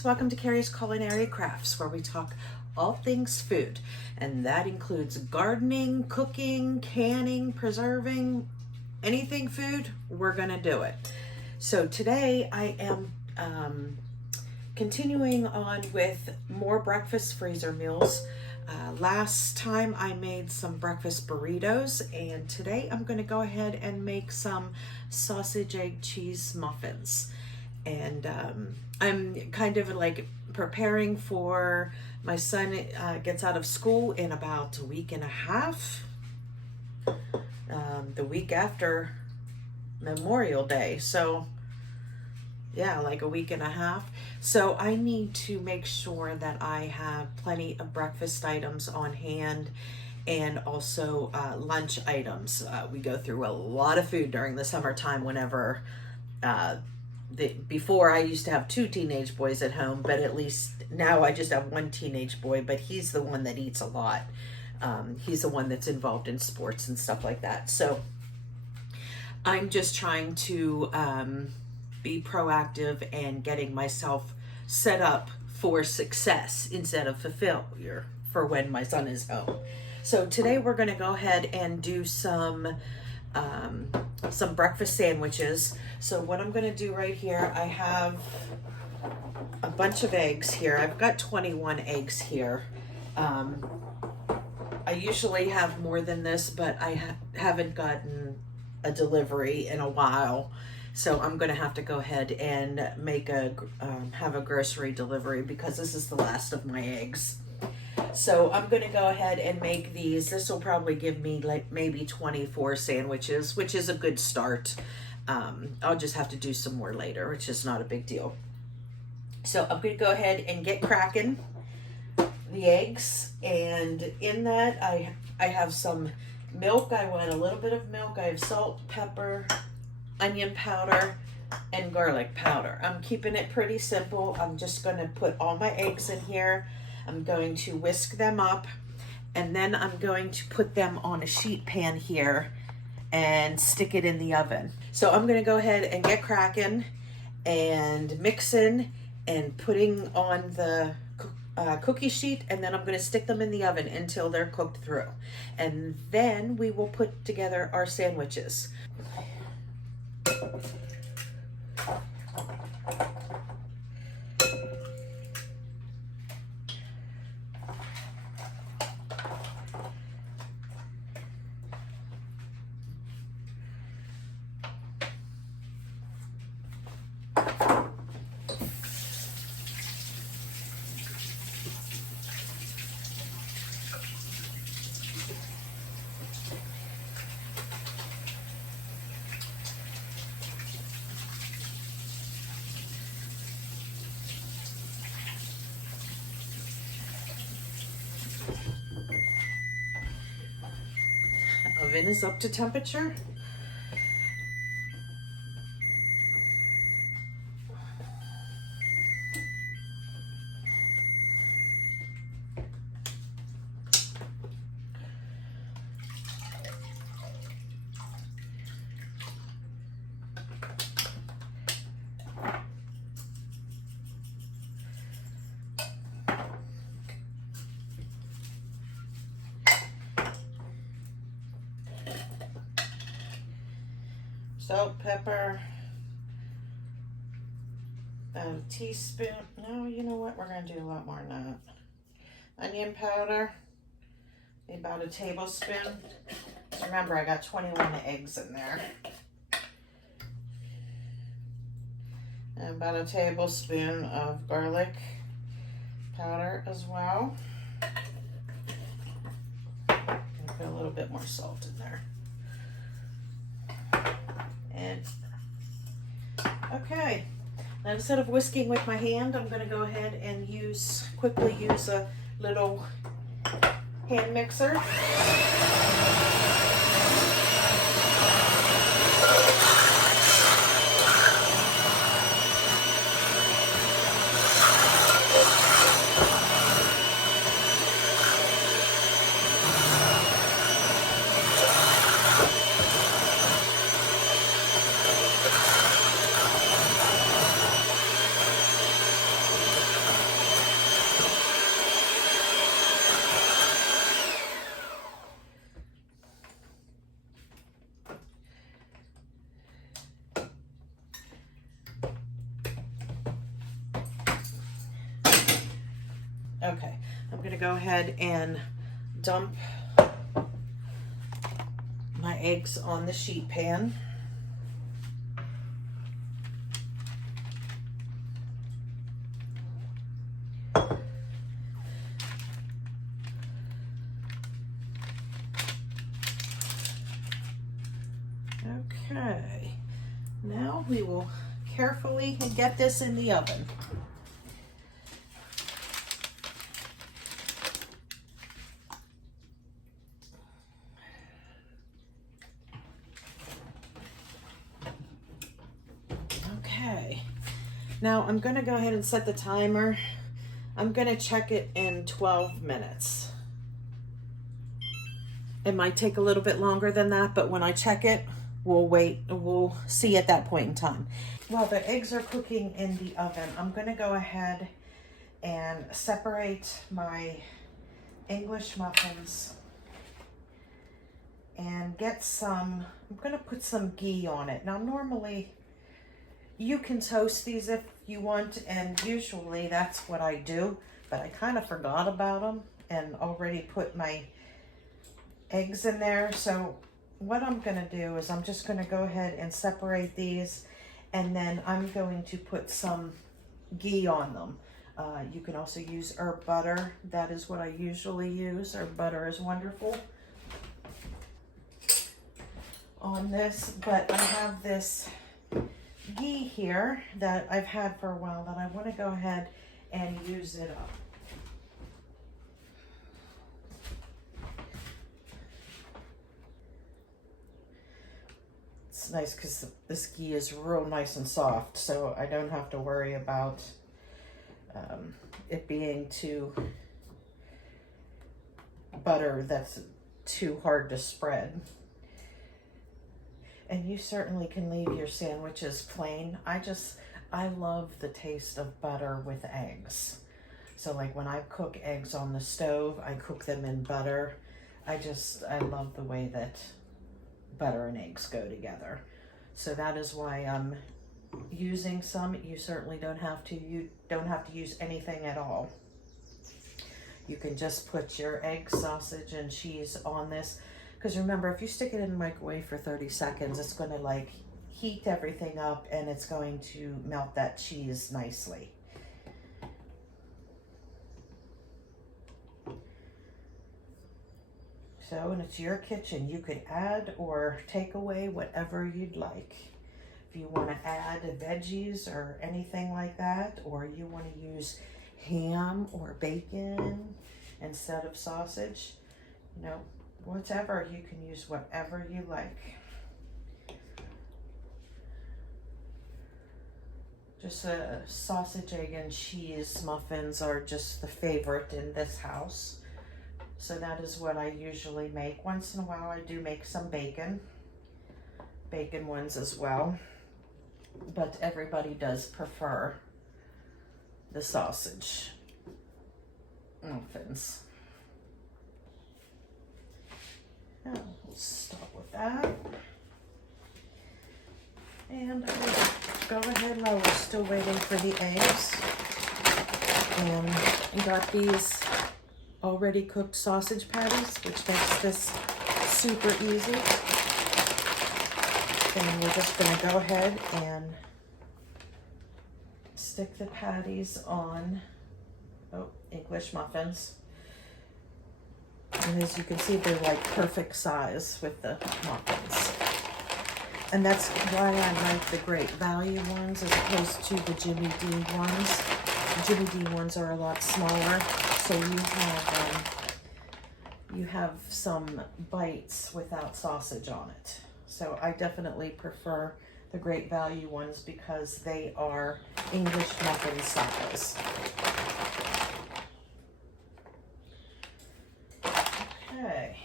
friends, welcome to Carrie's Culinary Crafts, where we talk all things food, and that includes gardening, cooking, canning, preserving, anything food, we're gonna do it. So today I am continuing on with more breakfast freezer meals. Last time I made some breakfast burritos, and today I'm going to go ahead and make some sausage, egg, cheese muffins. And I'm kind of like preparing for my son gets out of school in about a week and a half, the week after Memorial Day. So yeah, like a week and a half. So I need to make sure that I have plenty of breakfast items on hand and also lunch items. We go through a lot of food during the summertime whenever, before I used to have 2 teenage boys at home, but at least now I just have 1 teenage boy, but he's the one that eats a lot. He's the one that's involved in sports and stuff like that. So I'm just trying to be proactive and getting myself set up for success instead of failure for when my son is home. So today we're going to go ahead and do some breakfast sandwiches. So what I'm going to do right here, I have a bunch of eggs here. I've got 21 eggs here. I usually have more than this, but I haven't gotten a delivery in a while. So I'm going to have to go ahead and make have a grocery delivery because this is the last of my eggs. So I'm going to go ahead and make these. This will probably give me like maybe 24 sandwiches, which is a good start. I'll just have to do some more later, which is not a big deal. So I'm going to go ahead and get cracking the eggs. And in that, I have some milk. I want a little bit of milk. I have salt, pepper, onion powder, and garlic powder. I'm keeping it pretty simple. I'm just going to put all my eggs in here. I'm going to whisk them up, and then I'm going to put them on a sheet pan here and stick it in the oven. So I'm going to go ahead and get cracking and mixing and putting on the cookie sheet, and then I'm going to stick them in the oven until they're cooked through. And then we will put together our sandwiches. Oven is up to temperature. Salt, pepper, about a teaspoon. No, you know what? We're going to do a lot more than that. Onion powder, about a tablespoon. So remember, I got 21 eggs in there. And about a tablespoon of garlic powder as well. And put a little bit more salt in there. And okay, now instead of whisking with my hand, I'm going to go ahead and quickly use a little hand mixer. go ahead and dump my eggs on the sheet pan. Okay, now we will carefully get this in the oven. Okay, now I'm going to go ahead and set the timer. I'm going to check it in 12 minutes. It might take a little bit longer than that, but when I check it, we'll wait. We'll see at that point in time. While the eggs are cooking in the oven, I'm going to go ahead and separate my English muffins and get some, I'm going to put some ghee on it. Now, normally you can toast these if you want, and usually that's what I do, but I kind of forgot about them and already put my eggs in there. So what I'm going to do is I'm just going to go ahead and separate these, and then I'm going to put some ghee on them. You can also use herb butter. That is what I usually use. Herb butter is wonderful on this, but I have this ghee here that I've had for a while that I want to go ahead and use it up. It's nice because this ghee is real nice and soft, so I don't have to worry about it being too butter that's too hard to spread. And you certainly can leave your sandwiches plain. I love the taste of butter with eggs. So like when I cook eggs on the stove, I cook them in butter. I love the way that butter and eggs go together. So that is why I'm using some. You certainly don't have to. You don't have to use anything at all. You can just put your egg, sausage, and cheese on this. Because remember, if you stick it in the microwave for 30 seconds, it's going to like heat everything up and it's going to melt that cheese nicely. So, and it's your kitchen. You could add or take away whatever you'd like. If you want to add veggies or anything like that, or you want to use ham or bacon instead of sausage, you know, whatever, you can use whatever you like. Just sausage, egg, and cheese muffins are just the favorite in this house. So that is what I usually make. Once in a while I do make some bacon ones as well. But everybody does prefer the sausage muffins. Now, we'll stop with that. And I will go ahead while we're still waiting for the eggs. And got these already cooked sausage patties, which makes this super easy. And we're just going to go ahead and stick the patties on English muffins. And as you can see, they're like perfect size with the muffins. And that's why I like the Great Value ones as opposed to the Jimmy D ones. The Jimmy D ones are a lot smaller, so you have some bites without sausage on it. So I definitely prefer the Great Value ones because they are English muffin size. Okay.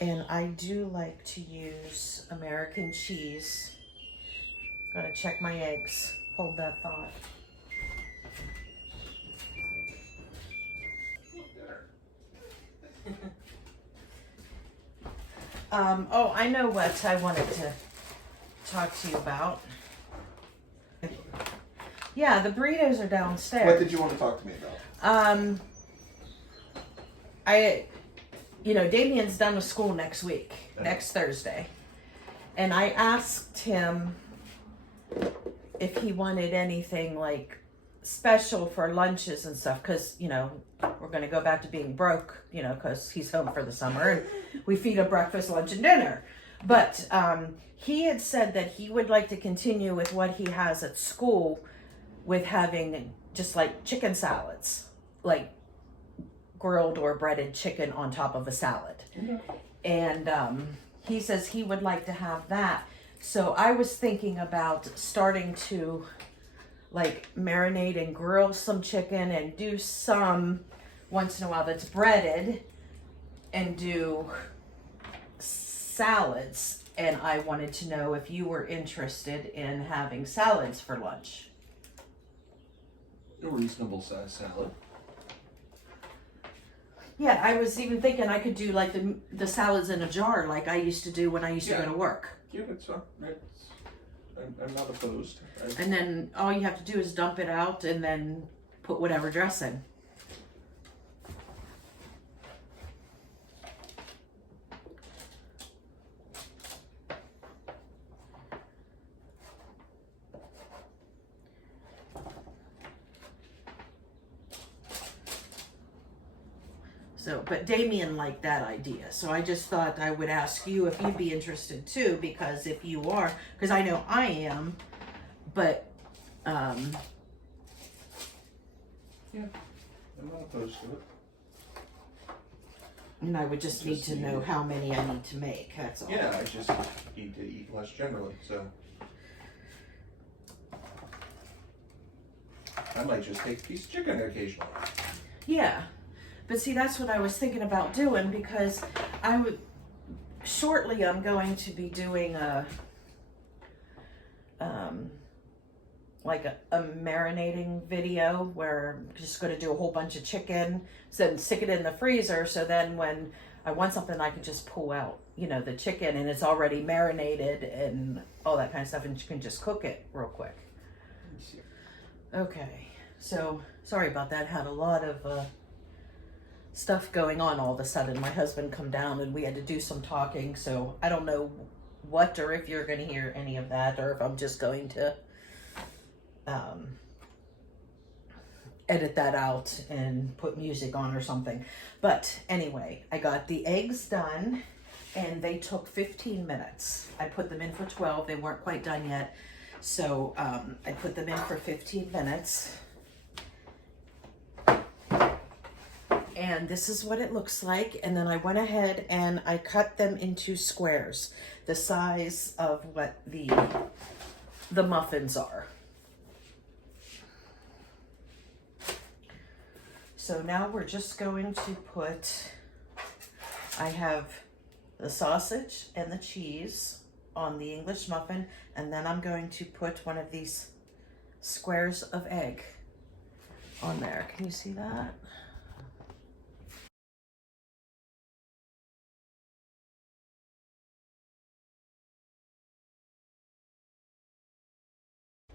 And I do like to use American cheese. Gotta check my eggs. Hold that thought. Oh, I know what I wanted to talk to you about. Yeah, the burritos are downstairs. What did you want to talk to me about? Damien's done with school next week, next Thursday. And I asked him if he wanted anything like special for lunches and stuff, because, we're going to go back to being broke, because he's home for the summer and we feed him breakfast, lunch, and dinner. But he had said that he would like to continue with what he has at school with having just like chicken salads, like grilled or breaded chicken on top of a salad. And he says he would like to have that. So I was thinking about starting to like marinate and grill some chicken and do some once in a while that's breaded and do salads. And I wanted to know if you were interested in having salads for lunch. A reasonable size salad. Yeah, I was even thinking I could do like the salads in a jar like I used to do when I used to go to work. Yeah, I'm not opposed. And then all you have to do is dump it out and then put whatever dressing. But Damien liked that idea. So I just thought I would ask you if you'd be interested too, because if you are, because I know I am, but, yeah, I'm not opposed to it. And I would just need to know how many I need to make, that's all. Yeah, I just need to eat less generally, so. I might just take a piece of chicken occasionally. Yeah. But see, that's what I was thinking about doing, because shortly I'm going to be doing a marinating video where I'm just going to do a whole bunch of chicken, so then stick it in the freezer, so then when I want something I can just pull out, the chicken, and it's already marinated and all that kind of stuff, and you can just cook it real quick. Okay, so sorry about that. Had a lot of stuff going on all of a sudden. My husband come down and we had to do some talking, so I don't know what or if you're going to hear any of that, or if I'm just going to edit that out and put music on or something. But anyway, I got the eggs done and they took 15 minutes. I put them in for 12. They weren't quite done yet, so I put them in for 15 minutes. And this is what it looks like. And then I went ahead and I cut them into squares, the size of what the muffins are. So now we're just going to I have the sausage and the cheese on the English muffin, and then I'm going to put one of these squares of egg on there. Can you see that?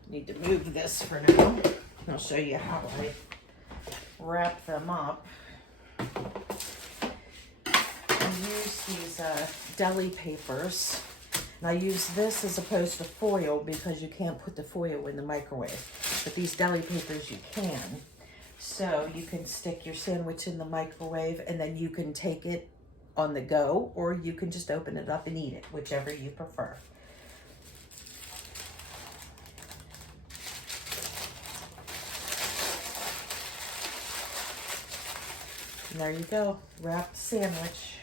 Need to move this for now. I'll show you how I wrap them up. I use these deli papers, and I use this as opposed to foil because you can't put the foil in the microwave, but these deli papers you can. So you can stick your sandwich in the microwave and then you can take it on the go, or you can just open it up and eat it, whichever you prefer. And there you go, wrapped sandwich.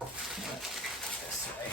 This way.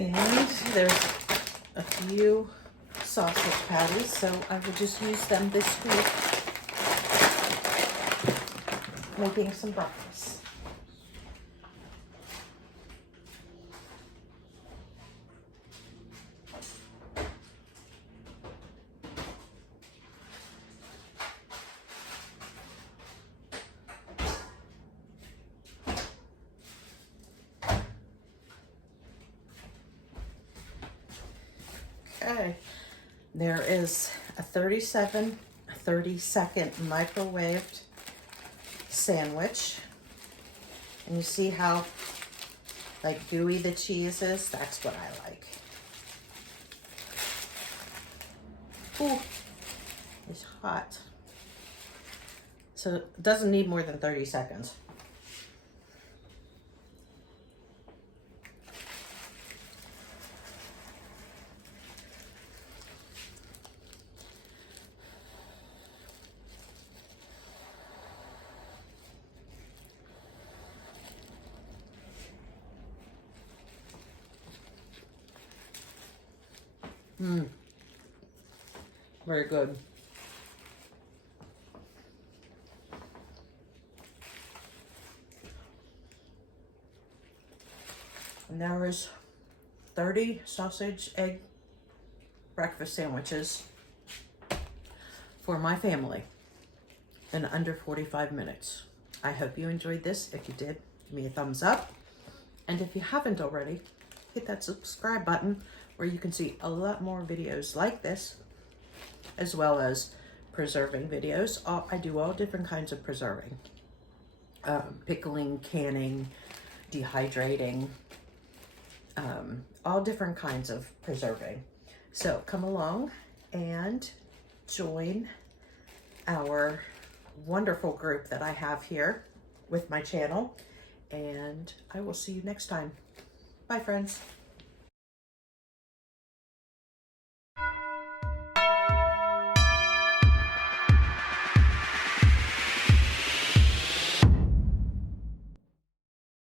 And there's a few sausage patties, so I will just use them this week making some breakfast. Okay, there is a 30-second microwaved sandwich. And you see how like gooey the cheese is? That's what I like. Ooh, it's hot. So it doesn't need more than 30 seconds. Very good. And there is 30 sausage egg breakfast sandwiches for my family in under 45 minutes. I hope you enjoyed this. If you did, give me a thumbs up. And if you haven't already, hit that subscribe button where you can see a lot more videos like this, as well as preserving videos. I do all different kinds of preserving. Pickling, canning, dehydrating, all different kinds of preserving. So come along and join our wonderful group that I have here with my channel, and I will see you next time. Bye, friends.